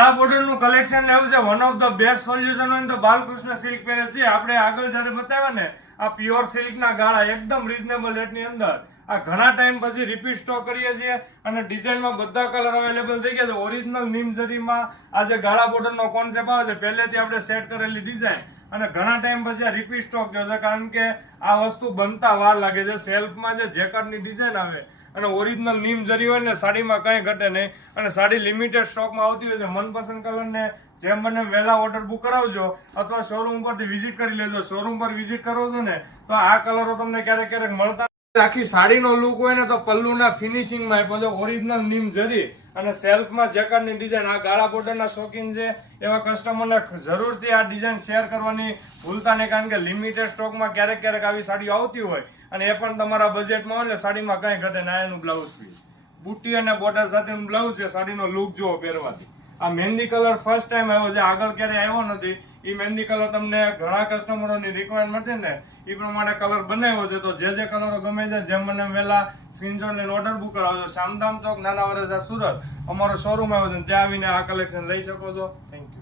આ બોર્ડર નું કલેક્શન લેવું છે one of the best solution હોય તો બાલકૃષ્ણ સિલ્ક પહેરે છે. આપણે આગળ જયારે બતાવ્યા ને આ પ્યોર સિલ્ક ના ગાળા એકદમ રીઝનેબલ રેટ ની અંદર આ ઘણા ટાઈમ પછી રિપીટ સ્ટોક કરીએ છીએ અને ડિઝાઇનમાં બધા કલર અવેલેબલ થઈ ગયા છે. ઓરિજિનલ નીમ જરીમાં આ જે ગાળા બોર્ડર નો કોન્સેપ્ટ આવે છે પહેલેથી આપણે સેટ કરેલી ડિઝાઇન અને ઘણા ટાઈમ પછી આ રિપીટ સ્ટોક થયો છે કારણ કે આ વસ્તુ બનતા વાર લાગે છે. સેલ્ફમાં જે જેકરની ડિઝાઇન આવે અને ઓરિજિનલ નીમ જરી હોય ને સાડીમાં કંઈ ઘટે નહીં અને સાડી લિમિટેડ સ્ટોકમાં આવતી હોય છે. મનપસંદ કલરને જેમ બને વહેલા ઓર્ડર બુક કરાવજો અથવા શોરૂમ પરથી વિઝિટ કરી લેજો. શોરૂમ પર વિઝિટ કરો છો ને તો આ કલરો તમને ક્યારેક ક્યારેક મળતા. આખી સાડીનો લુક હોય ને તો પલ્લુના ફિનિશિંગમાં પછી ઓરિજિનલ નીમ જરી અને સેલ્ફમાં જેકરની ડિઝાઇન. આ ગાળા બોર્ડરના શોખીન છે એવા કસ્ટમરને જરૂરથી આ ડિઝાઇન શેર કરવાની ભૂલતા નહીં કારણ કે લિમિટેડ સ્ટોકમાં ક્યારેક ક્યારેક આવી સાડીઓ આવતી હોય અને એ પણ તમારા બજેટમાં હોય એટલે સાડીમાં કંઈ ઘટે ના. એનું બ્લાઉઝ પીસ બુટ્ટી અને બોર્ડર સાથેનું બ્લાઉઝ છે. સાડીનો લુક જુઓ પહેરવાથી. આ મહેંદી કલર ફર્સ્ટ ટાઈમ આવ્યો છે, આગળ ક્યારે આવ્યો નથી. એ મહેંદી કલર તમને ઘણા કસ્ટમરોની રિક્વાયરમેન્ટ છે ને એ પ્રમાણે કલર બનાવ્યો છે. તો જે કલરો ગમે છે જેમ મને વહેલા સ્ક્રીનશોટ લઈને ઓર્ડર બુક કરાવજો. શામધામ ચોક નાના વરસા સુરત અમારો શોરૂમ આવ્યો છે ત્યાં આવીને આ કલેક્શન લઈ શકો છો. Thank you.